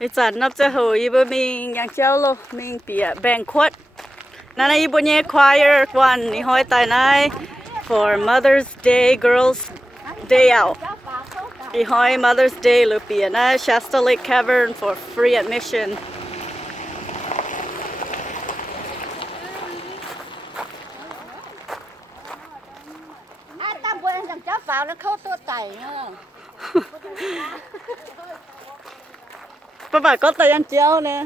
It's not to who you but me yang jello me be a banquet. Nana you bunye choir one ni hoi tai nai for Mother's Day girls day out. I hoi Mother's Day lupi na Shasta Lake Cavern for free admission. Bà có tay ăn chéo nè.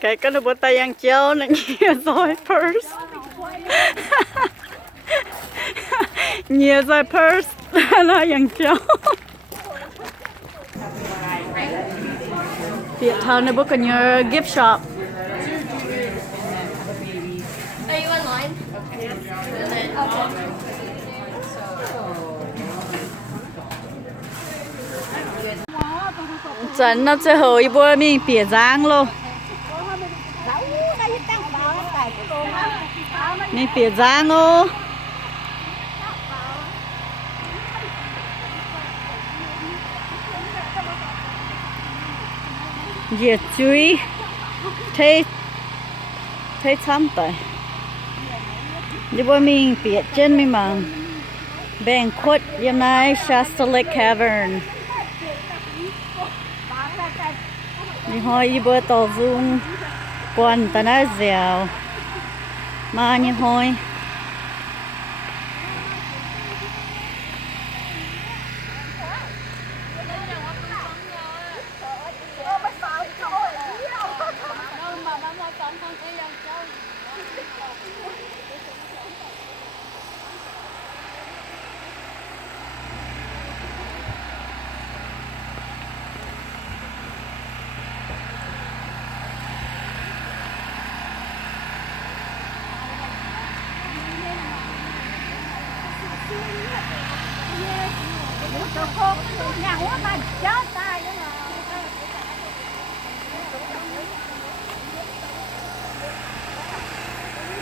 Cái nó bữa tay ăn chéo nè nhiều rồi purse. Nhiều rồi purse nó ăn chéo. Việt Thao nó book on your gift shop. Are you online? Okay. And then, okay. Chẳng nó sẽ hồi bữa mình bịa dáng luôn. Mình bịa dáng ô. Dễ chui. Thế chăm tay. Như bữa mình bịa chân mình mang. Bang khuất Mienh.Lake Shasta Lake Caverns. Đi hỏi như bữa tàu dung quan ta nói dẻo mà như hỏi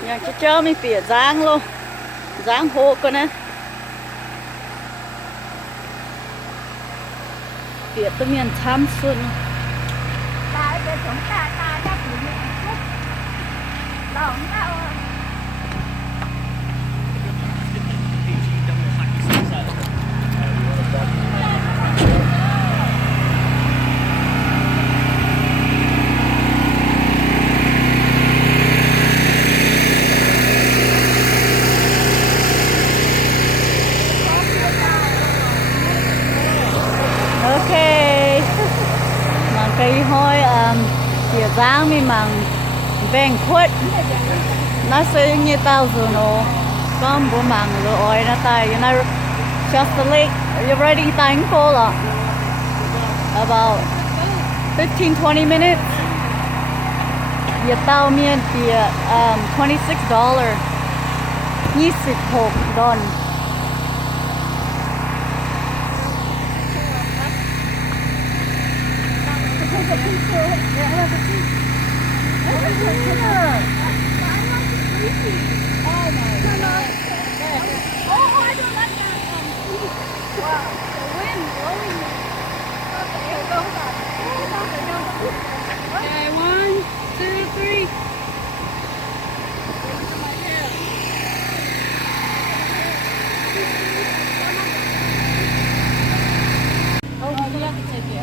nhà cho mình bịa dáng luôn dáng hộ con nè bịa tôi miền tham xuân cây hôi tỉa dáng mi mang bang khuất nó sẽ như tao rồi nó con bố mang rồi nó tay you know Shasta Lake you're riding time for about 15-20 minutes you tao miền tỉa $26 $26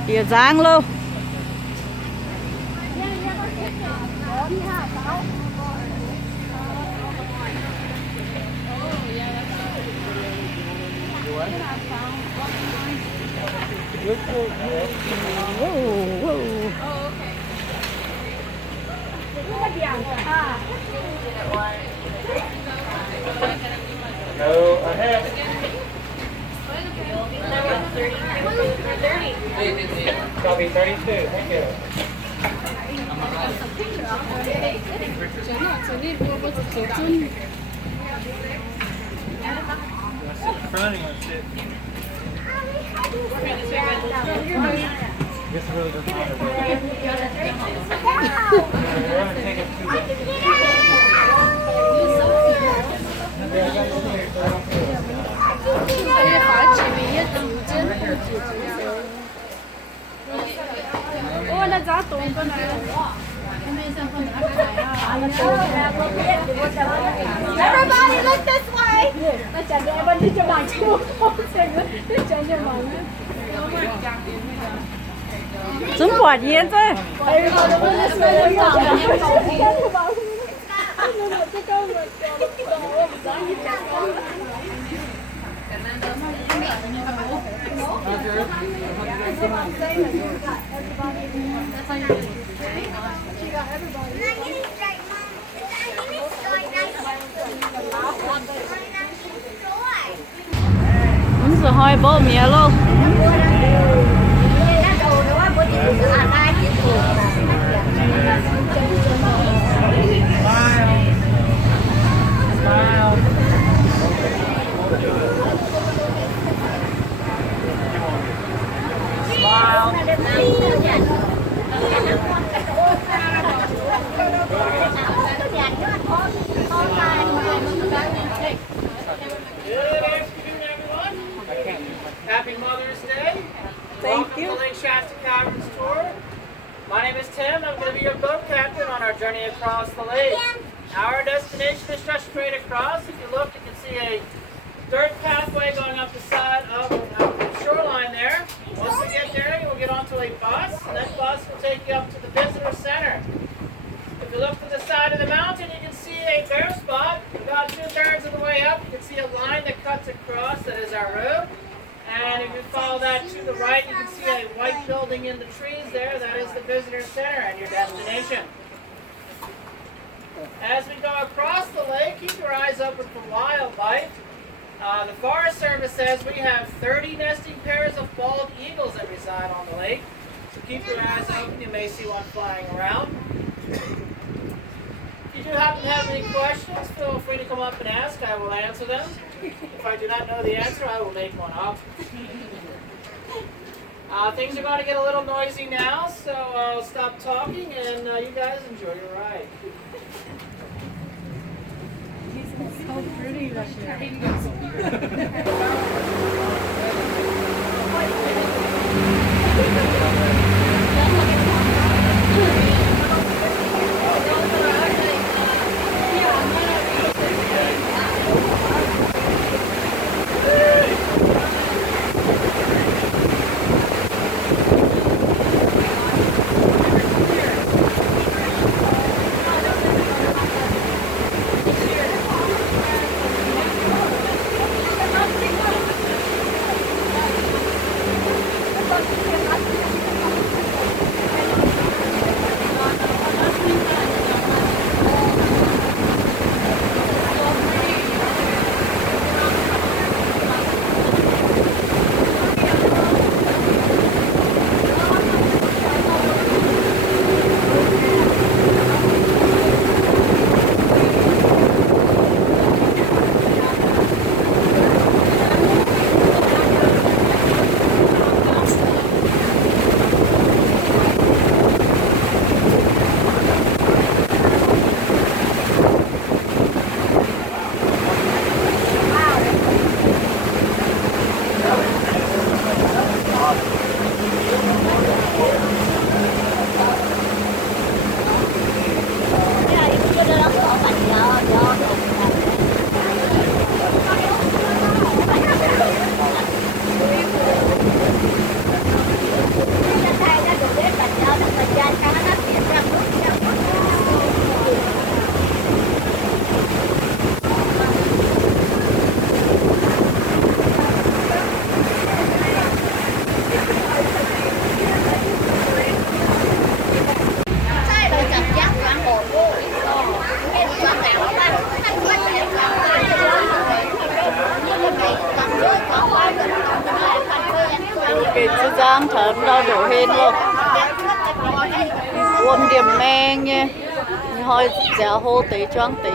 Tỉa dáng luôn. Go ahead. Copy 32. Thank you. Front, you want to sit? This really doesn't matter. We're gonna take it to Everybody look this way. 真管烟在。是海报面咯。Happy Mother's Day. Thank Welcome you. to Lake Shasta Caverns tour. My name is Tim. I'm going to be your boat captain on our journey across the lake. Our destination is just straight across. If you look, you can see a dirt pathway going up the side of the shoreline there. Once we get there, you will get onto a bus, and that bus will take you up to the visitor center. If you look to the side of the mountain, you can see a bare spot. About 2/3 of the way up, you can see a line that cuts across. That is our road. And if you follow that to the right, you can see a white building in the trees there. That is the visitor center and your destination. As we go across the lake, keep your eyes open for wildlife. The Forest Service says we have 30 nesting pairs of bald eagles that reside on the lake. So keep your eyes open. You may see one flying around. If you do happen to have any questions, feel free to come up and ask. I will answer them. If I do not know the answer, I will make one up. Things are going to get a little noisy now, so I'll stop talking and you guys enjoy your ride. So pretty. Jiu-Baang thơm đâu đủ hết luôn. Uống điểm men nha. Hồi giờ hô tí choáng tí.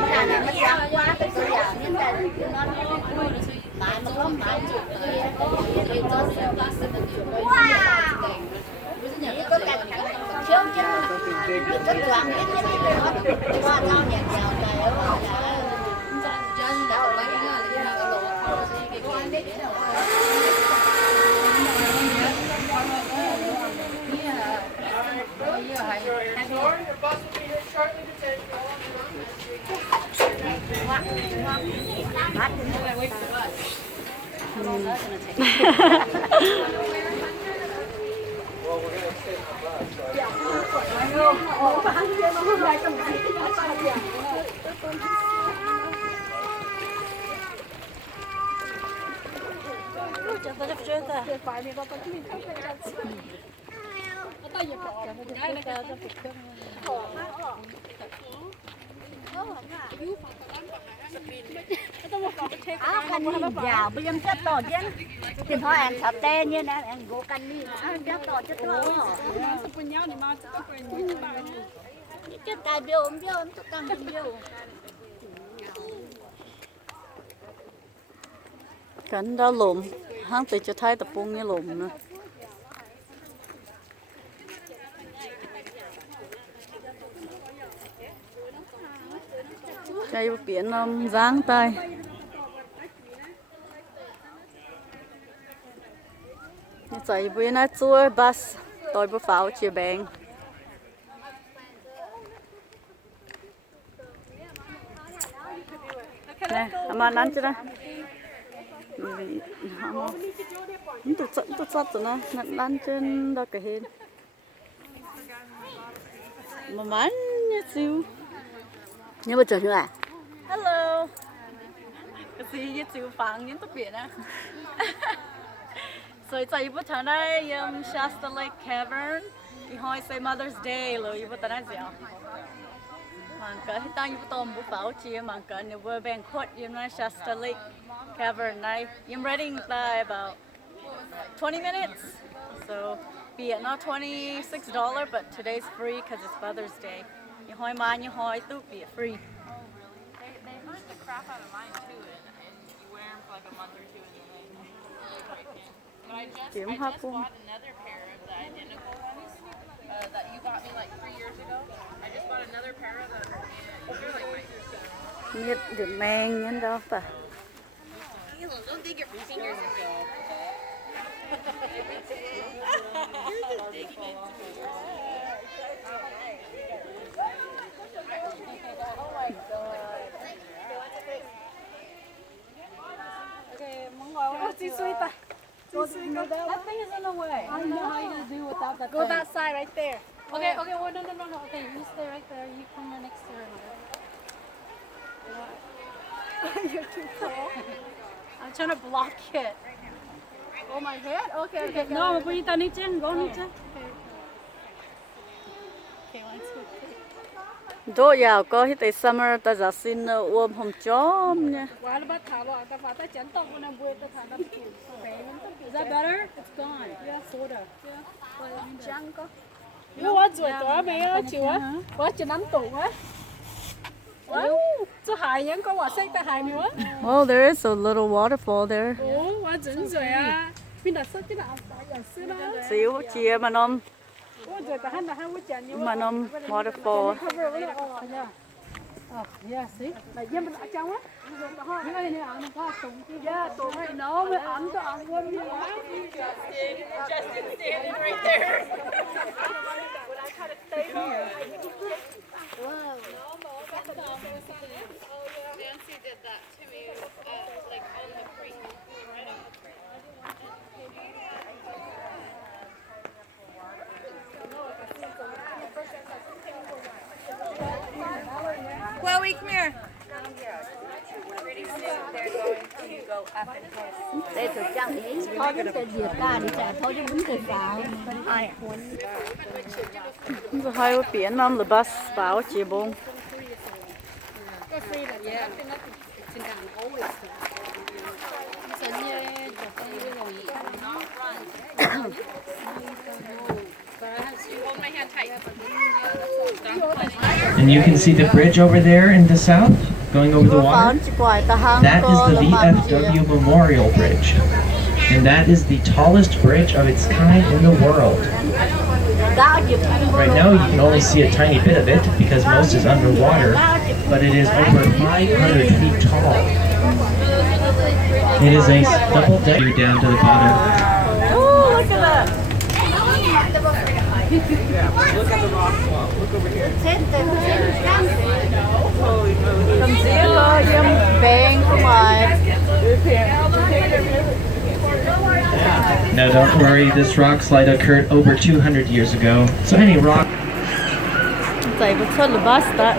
Your bus will be here shortly to take you Dạ, bây giờ chết to chứ. Thì thôi anh sập đe như nè, anh gỗ canh đi. Anh chết to chết to. Chết tài biểu ông biểu, ông tụt tăng biểu. Cảnh đó lùm, hắn tự cho thấy tập bung như lùm nữa. Chạy biển giáng tay. Chạy bên này chui bus, tôi bữa pháo Jiu-Baang. Nè, mà nắn chưa đây? Tôi sắp rồi nè, nắn trên đó cái hình. Mà mắn như siêu. Nhưng mà chờ chưa à? Hello. Cái gì như siêu phẳng những tóc biển á. So it's like what time Shasta Lake Caverns. You hoi say Mother's Day lo you what time is it? Man ka hitang you tom bu pao chi man ka ne we banquet Shasta Lake Cavern night. I'm reading by about 20 minutes. So be it not $26, but today's free because it's Mother's Day. You hoi man you hoi tu be it free. They hurt the crap out of mine too, and you wear them for like a month or two and then they break in. But I just bought another pair of the identical ones that you got me like 3 years ago. I just bought another pair of them, and they're like my Nhiệt được men nhân đó phải. Don't dig your fingers into it. That thing is in the way. I don't know how you're gonna do without that Go thing. that side right there. Okay, well, no. Okay, you stay right there. You come right next to her. You're too tall. I'm trying to block it. Oh, my head? Okay. No, put it on it. Go on it. Okay, 1, 2, 3. Đỗ giàu có hết tại summer ta giả xin ôm hồng chóm nha. What about Talo? The father can't talk when I'm with the father. Is that better? It's gone. Yeah, soda. Yeah. Jungle. You want to go? Mấy chịu á? Quá chịu nắm tủ á. Wow. Chứ hải những có quả xanh ta hải nữa. Oh, there is a little waterfall there. Ồ, quá chuẩn rồi à. Mình đã sợ cái nào tại giờ đó. Xíu chia mà nom, Ôi trời, ta hắn là hai cái chén như mà nom waterfall. Yeah, see? Like, yeah, but I can't wait. You know, I'm not going to yeah, so right now, I'm going to Justin standing right there. When I try to stay here. Nancy did that to me, like on the creek. Chloe, come here. Pretty soon they're going to go up and close. Để thực chẳng ý, thôi đến từ Việt ta đi trả thôi đến từ vào. Ai? Rồi hai biển nom là bus bảo chị bông. Hold my hand tight. And you can see the bridge over there in the south, going over the water. That is the VFW Memorial Bridge. And that is the tallest bridge of its kind in the world. Right now you can only see a tiny bit of it because most is underwater, but it is over 500 feet tall. It is a double decker down to the bottom. Oh, look at that. Look at the rock wall. Look over here. Cầm dĩa có dâm bang của ngoài. Now don't worry, this rock slide occurred over 200 years ago. So any rock Tại bật xuất là basta.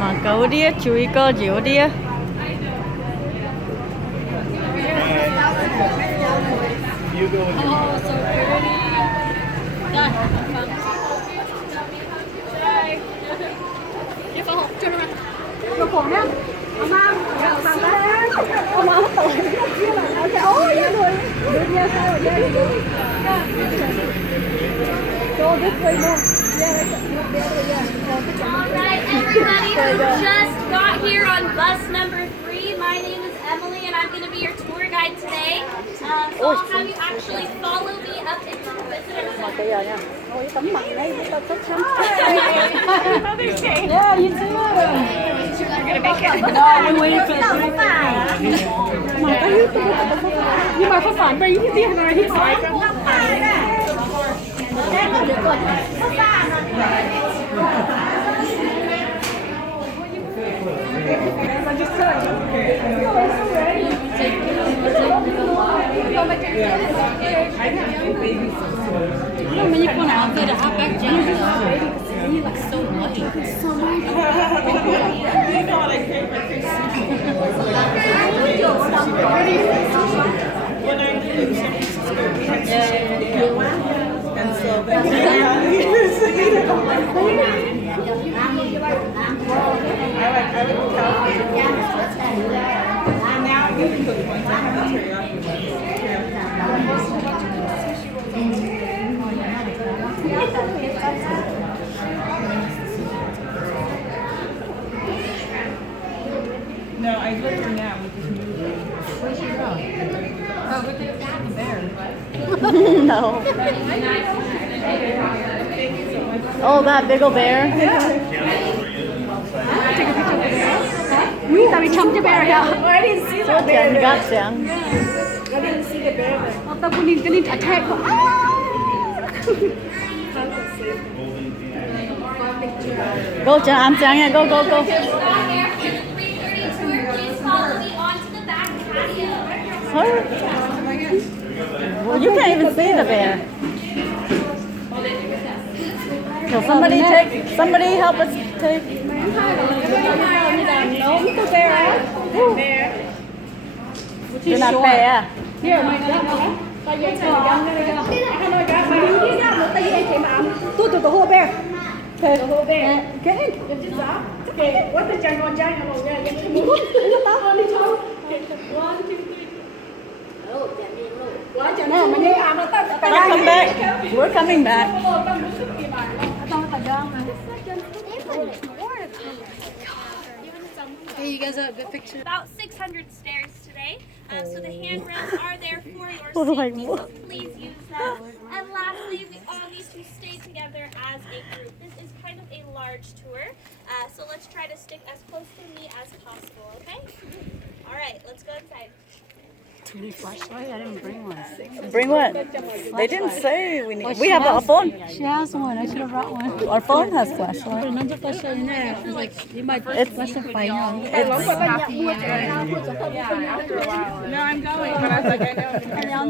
Mà cậu đi chú ý có dịu đi. Alright, everybody who just got here on bus number 3, my name is Emily and I'm going to be your tour guide today. So I'll have you actually follow me up into the visitor center. Yeah, you too. You're gonna make it. No, I'm waiting for the nhưng mà có phản binh cái tiếng này thì phải when you come out there to outback Jennifer, you look so lucky. So No, I looked her now. Where'd she go? Oh, we could have the bear. No. Oh, that big old bear? Tại vì chồng cho bear hả? I didn't see the bear. You got them. I didn't see the bear there. Tao cũng need attack. Go, Jen. I'm saying it. Go, go, go. Please follow me onto the back patio. Huh? Well, you can't even see the bear. So somebody help us take. You're not fair. Here, my God. The whole bear. The whole bear. Get in. Okay, what's the jungle along there? One, two, three. We'll come back. We're coming back. Hey, you guys have a good picture. About 600 stairs today. So the handrails are there for your Oh my safety, God. so please use them. And lastly, we all need to stay together as a group. This is kind of a large tour, so let's try to stick as close to me as possible, okay? All right, let's go inside. Do you need a flashlight? I didn't bring one. Bring what? They didn't say we need. We have a phone. She has one. I should have brought one. Our phone has flashlight. Another flashlight in there. It's like you might It's flashlight. No, I'm going, but I was like, I know.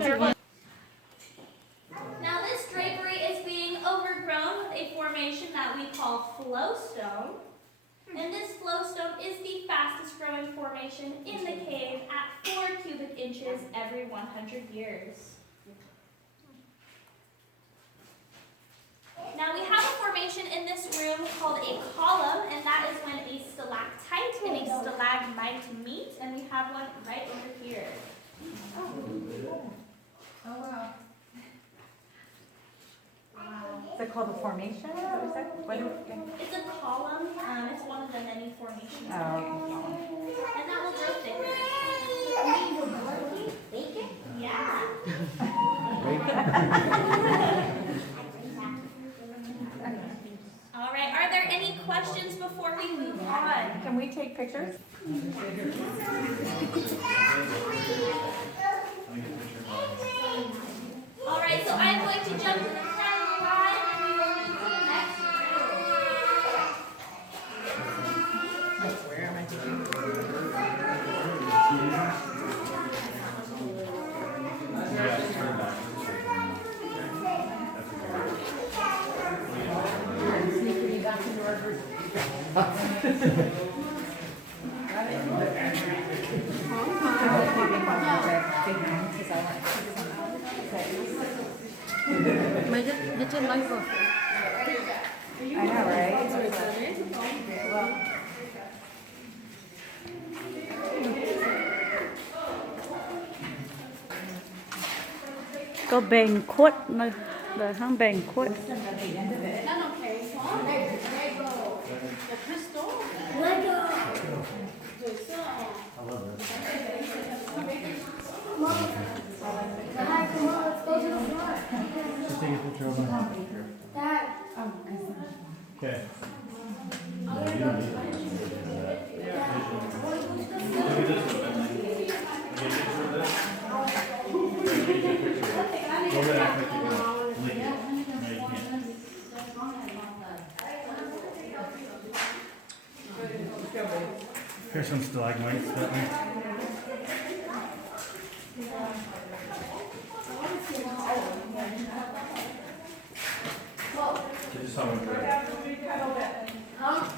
Now this drapery is being overgrown with a formation that we call flowstone. And this flowstone is the fastest growing formation in the cave at 4 cubic inches every 100 years. Now we have a formation in this room called a column, and that is when a stalactite and a stalagmite meet, and we have one right over here. Oh, wow. Is it called a formation? Is that what you said? What is it? It's a column. It's one of the many formations. Oh, And that will grow thicker. Bacon? Yeah. All right. Are there any questions before we move on? Can we take pictures? All right. So I'm going to jump to the front of the line and we will move to the next I know, right? Có bèn khuất mà đời hàng bèn khuất. Okay. Here's some stalagmites that way. They just saw one there.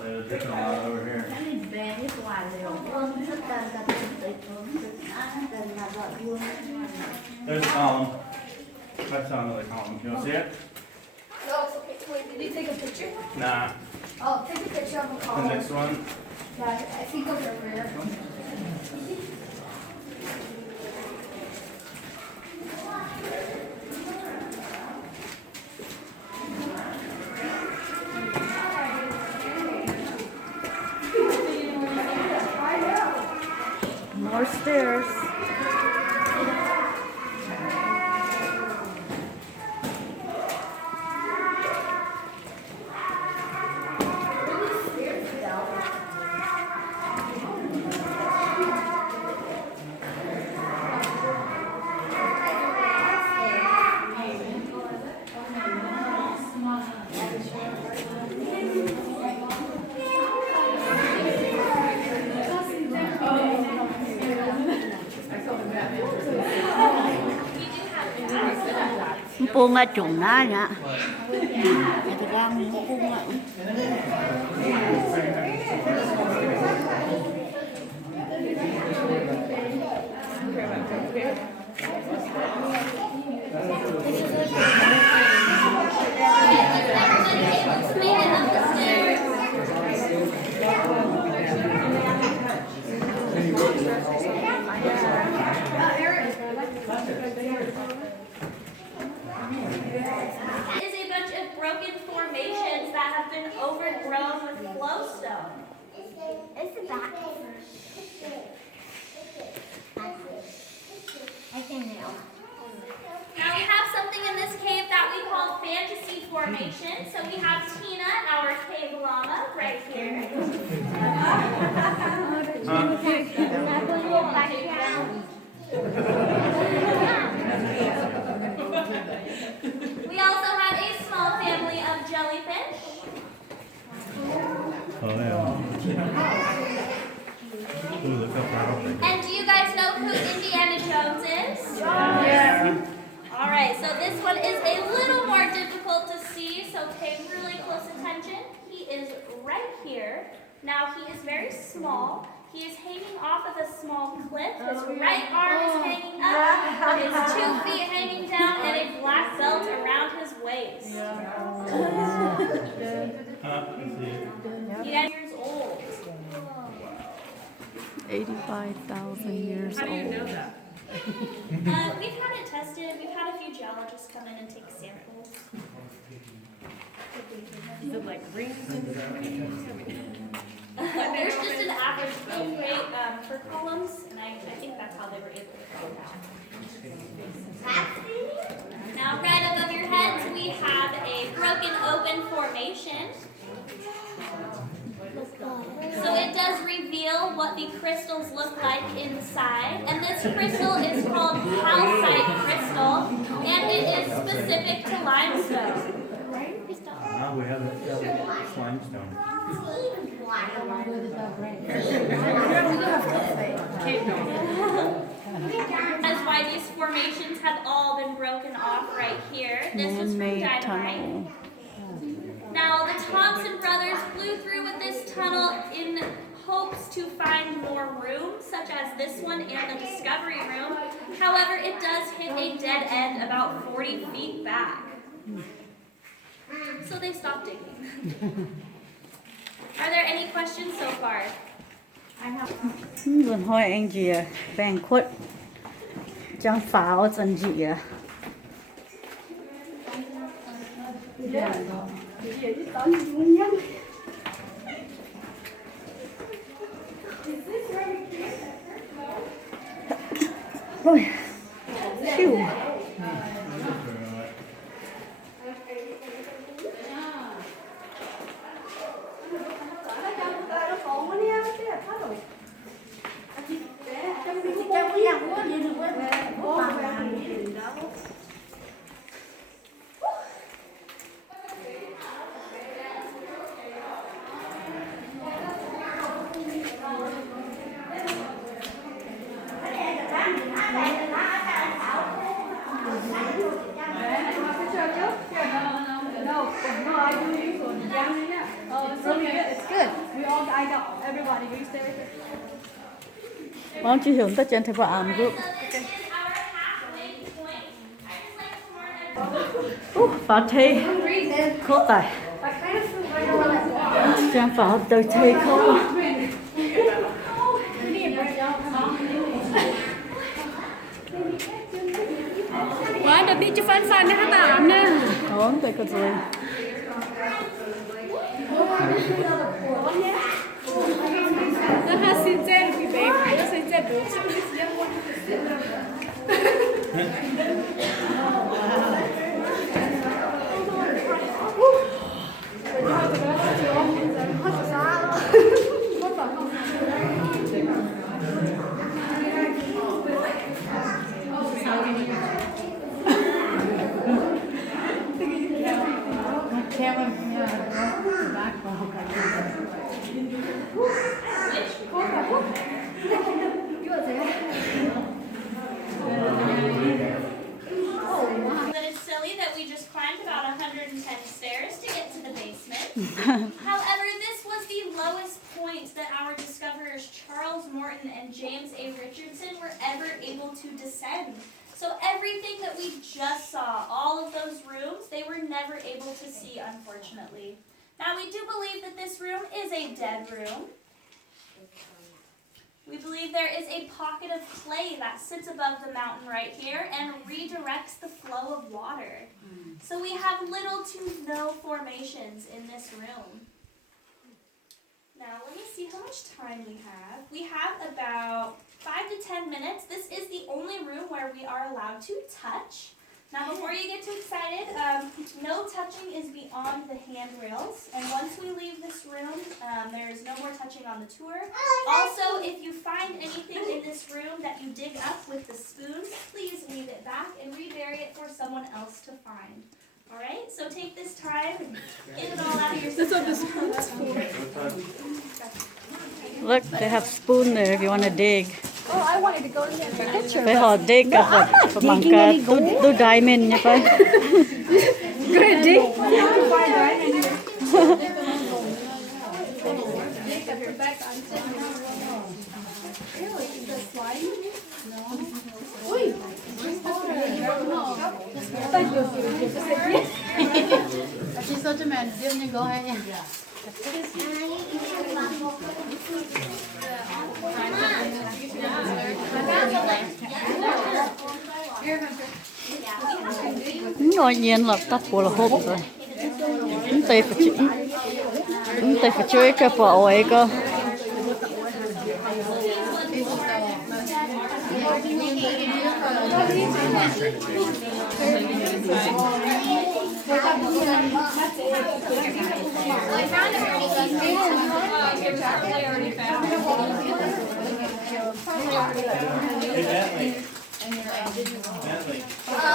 They're drinking a lot over here. There's a column. That's on another column. You want to see it? No, it's okay. Wait, did you take a picture? Nah. Oh, take a picture of the The column. next one. Yeah, I think those are rare. More stairs. Pun ở trùng ná nhá. Thì ra muốn pun ạ. Is a bunch of broken formations that have been overgrown with flowstone. It's that. I can nail. Now we have something in this cave that we call fantasy formation. So we have Tina, our cave llama, right here. We also have a small family of jellyfish. Oh, yeah. Ooh, look how proud they And do you guys know who Indiana Jones is? Yeah. All right, so this one is a little more difficult to see, so pay really close attention. He is right here. Now he is very small. He is hanging off of a small cliff. His right arm is hanging up, his 2 feet hanging down, and a black belt around his waist. He is years old. 85,000 years old. We've had it tested. We've had a few geologists come in and take samples. Is it like rings and There's just an average growth rate for columns, and I think that's how they were able to find out. Now, right above your heads, we have a broken open formation. So it does reveal what the crystals look like inside. And this crystal is called calcite crystal, and it is specific to limestone. Now we have limestone. That's why these formations have all been broken off right here. This was from Man-made dynamite. tunnel. Now, the Thompson brothers flew through with this tunnel in hopes to find more rooms, such as this one and the discovery room. However, it does hit a dead end about 40 feet back. So they stopped digging. Are there any questions so far? Luôn hỏi anh chị vàng khuất trong pháo chân chị Ôi, siêu. Vâng, chị Hưởng ta trên thành phố Ảm group. Pháo thi khô tài. Trang pháo từ thi khô. Why the beach fun fun na hata na? Ổn tại cái gì? Na ha sin chen bi be, na sin chen bu. That it's silly that we just climbed about 110 stairs to get to the basement. However, this was the lowest point that our discoverers Charles Morton and James A. Richardson were ever able to descend. So everything that we just saw, all of those rooms, they were never able to see, unfortunately. Now, we do believe that this room is a dead room. We believe there is a pocket of clay that sits above the mountain right here and redirects the flow of water. So we have little to no formations in this room. Now, let me see how much time we have. We have about 5 to 10 minutes. This is the only room where we are allowed to touch. Now, before you get too excited, no touching is beyond the handrails. And once we leave this room, there is no more touching on the tour. Also, if you find anything in this room that you dig up with the spoons, please leave it back and rebury it for someone else to find. All right? So take this time and get it all out of your system. That's what the spoon's for. Look, they have spoon there if you want to dig. Oh, I wanted to go in there and take a picture. Phải họ dig các vật bằng cả tôi diamond như vậy. Good dig. She's such a man. Didn't go ahead. ngồi nhiên lập tắt của là hộp rồi. Tay phải chơi cái bộ ấy cơ.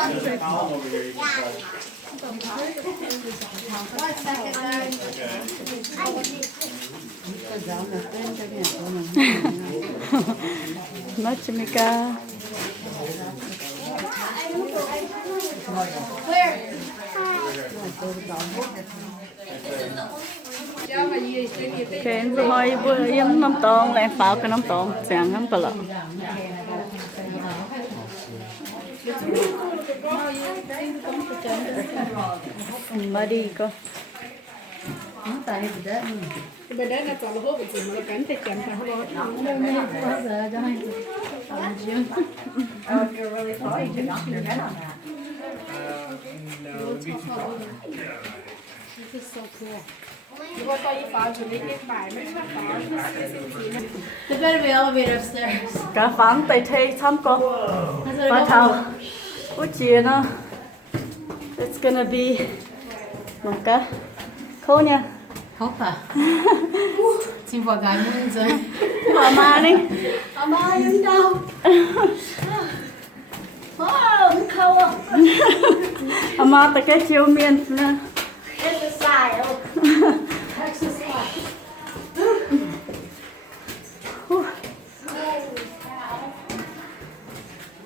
There's a column over here you can Nó chimica. Kén rồi bữa yếm nấm tong lại pháo cái nấm tong chẳng nấm bự. Mà đi cơ. Bên đấy là toàn là hộp của mình, nó cắn thì cắn phải hộp. Oh, if you're really tall, you could knock your head on that. This is so cool. You want to buy to make it buy, maybe not buy. There better be elevator upstairs. Cả phán tay thay thăm cô. Bắt đầu. Ủa chia nó. It's gonna be. Mong cá. Khô nha. Opa. Devagar muito. Mở mà đi. Amar yun daw. Oh, khâu à. Mà ta cái chiều miên nè. Exercise. Exercise.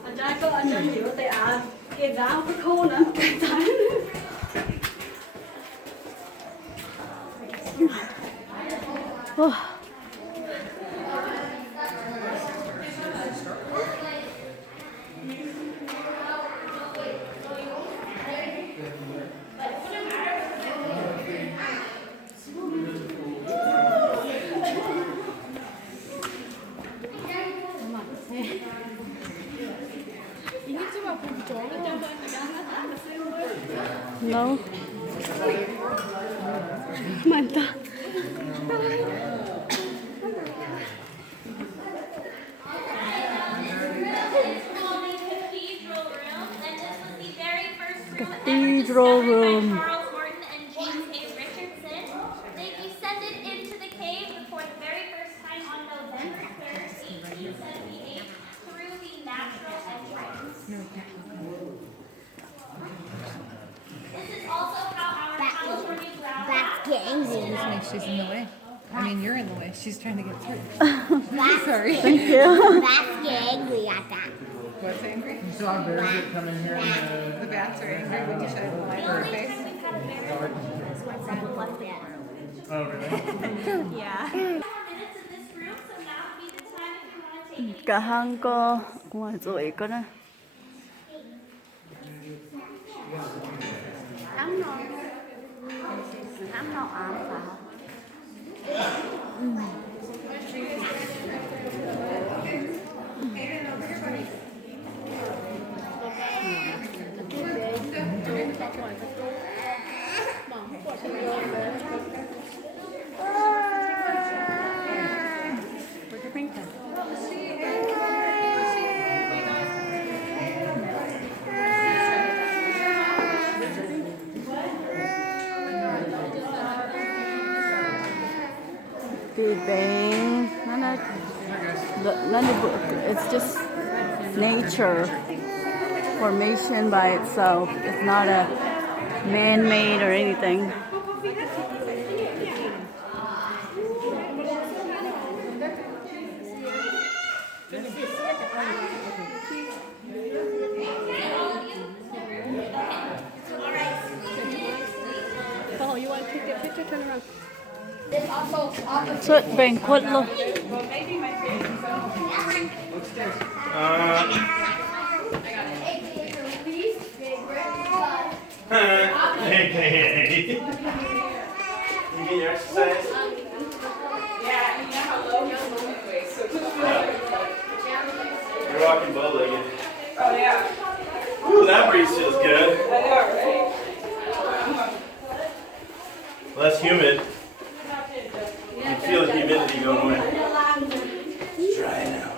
Anh có anh cho nhiều tay à. Cái đá cái khô nữa. Cái tay. No. Manta. Cathedral room. Charles Martin and James A. Richardson. They descended into the cave for the very first time on November 3rd, 1878, through the natural entrance. This is also how our California ground She's in the way. I mean, you're in the way. She's trying to get through. Sorry. Thank you. Bats get angry at that. What's angry? You saw bears that come in here The bats are angry when you shine the light on her face. Oh, really? minutes in this room, so now would be the time if you want to take it. Cả hang có ngoài rồi có nè. I'm not on Jiu-Baang. It's just nature formation by itself. It's not a man-made or anything. Oh, you want to take that picture? Turn around. Xuất banquet luôn. Hey. You get your exercise? Yeah, you know how low your moving weighs, so You're walking bow-legged. oh yeah. Ooh, that breeze feels good. I know, right? What are you going with? Try it out.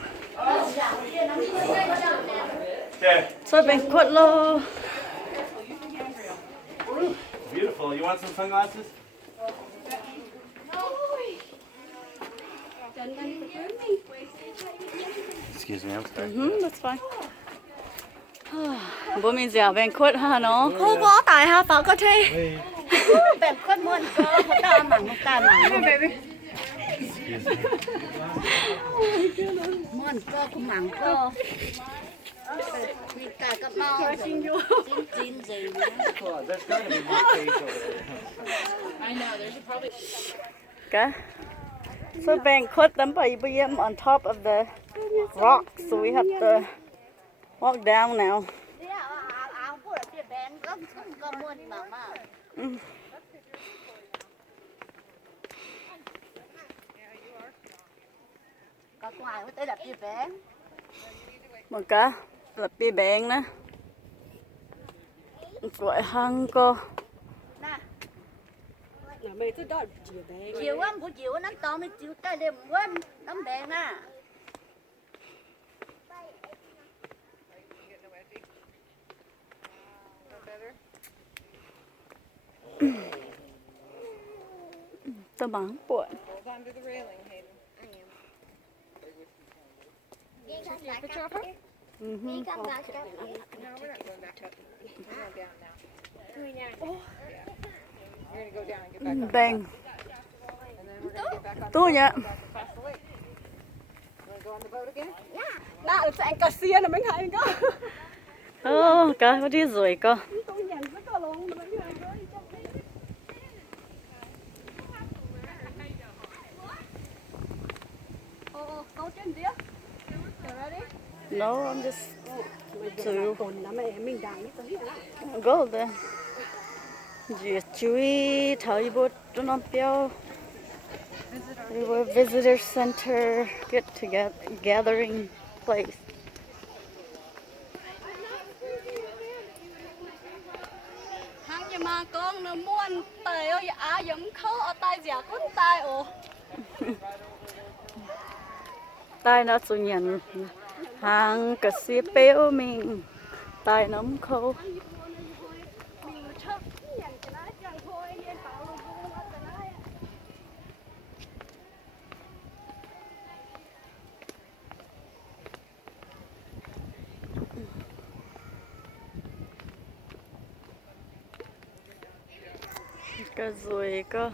Okay. So banquet lo. Beautiful. You want some sunglasses? Excuse me, I'm sorry. That's fine. Bố mình dẻo banquet ha nó. Không có tài ha phải có thế. Banquet muôn cơ, một ta mảng một ta mảng. Excuse me. Muôn cơ cũng mảng cơ. Thì cả các bao chín gì nữa. There's got to be more space over there. I know, there's probably... Okay. So banquet them by on top of the rock, so we have to walk down now. Áo của tiệm bén có muôn mà. Có ngoài mới tới đập tiệm bén. Một cái là bia bén đó. Gọi hăng cô. Chiều á, buổi chiều nắng to mới chiều tới đêm quên nắm bén nè. Tao bắn bụi. Picture of her? Mm-hmm. No, we're not going back up. We're going down now. Yeah. You're going to go down and get back up. Bang. And then we're going to get back on Tôi vậy. across the lake. You want to go on the boat again? Nãy là anh cà xia là mấy ngày Ô, cái đi rồi cơ. tôi nhận rất là luôn mấy ngày đó. Câu trên đĩa. No, I'm just to Còn là mẹ mình đang tới go there. Chỉ chú ý thấy bút cho nó béo. We were a visitor center, get together, gathering place. hàng nhà mà con nó muốn tới ơi giống khâu ở tay giả con tay ồ. Tai nó chủ nhận hàng cái xí béo mình tai nấm khô. Cái rồi cơ.